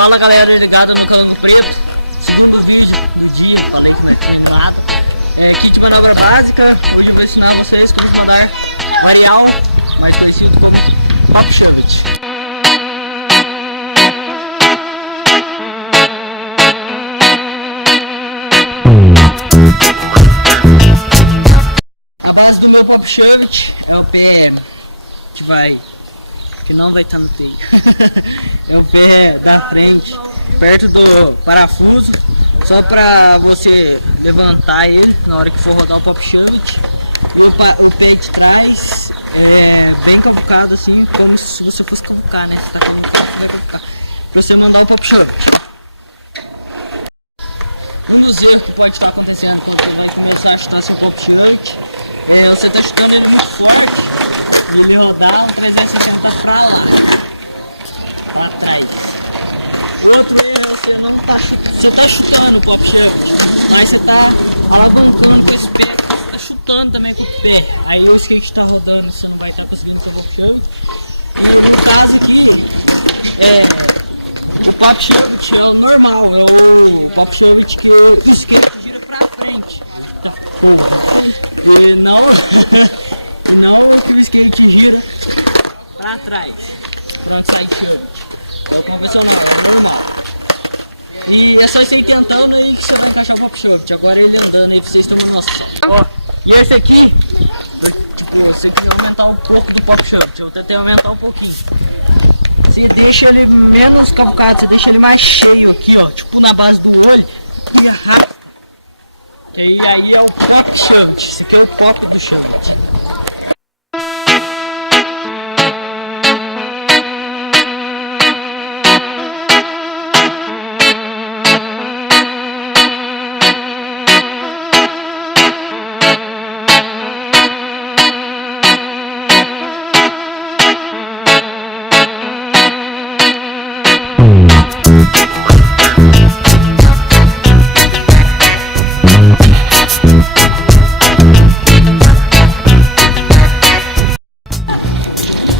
Fala galera ligada no Calango Preto, segundo vídeo do dia, falei que não tinha nada. Kit de manobra básica, hoje eu vou ensinar vocês como mandar varial, mais conhecido como Pop Shove It. A base do meu Pop Shove It é o pé que não vai estar no teio. É o pé da frente, perto do parafuso, só para você levantar ele na hora que for rodar o Pop Shove It. E o pé de trás é bem cavucado assim, como se você fosse cavucar, né? Se tá cavucado, você vai cavucar pra você mandar o Pop Shove It. Um dos erros que pode estar acontecendo quando você vai começar a chutar seu Pop Shove It é você tá chutando ele muito forte e ele rodar um 360 pra lá, pra trás. Outro erro é você não tá chutando, você tá chutando o Pop Shove It, mas você tá alavancando com esse pé, tá chutando também com o pé. Aí o skate tá rodando, você não vai estar conseguindo seu Pop Shove It. E no caso aqui, o Pop Shove It é o normal, é o Pop Shove It que o skate gira pra frente. Eita porra! E não e não o que o skate gira pra trás, frontside shove it. É o convencional, é o normal. E é só você ir tentando aí que você vai encaixar o Pop Shove It. Agora ele andando aí pra vocês terem uma noção. Ó, e esse aqui, tipo, se você quiser aumentar um pouco do Pop Shove It, eu tentei aumentar um pouquinho. Você deixa ele menos cavucado, você deixa ele mais cheio aqui, ó, tipo na base do olho, e arrasta. Que aí é o Pop Shove It. Esse aqui é o pop do Shove It.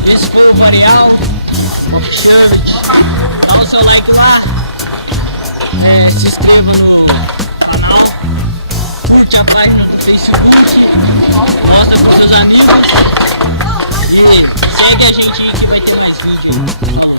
Esse foi o varial, Pop Shove It. Dá o seu like lá, se inscreva no canal, curte a página do Facebook, mostra para os seus amigos e segue a gente aí que vai ter mais vídeo aí. Falou!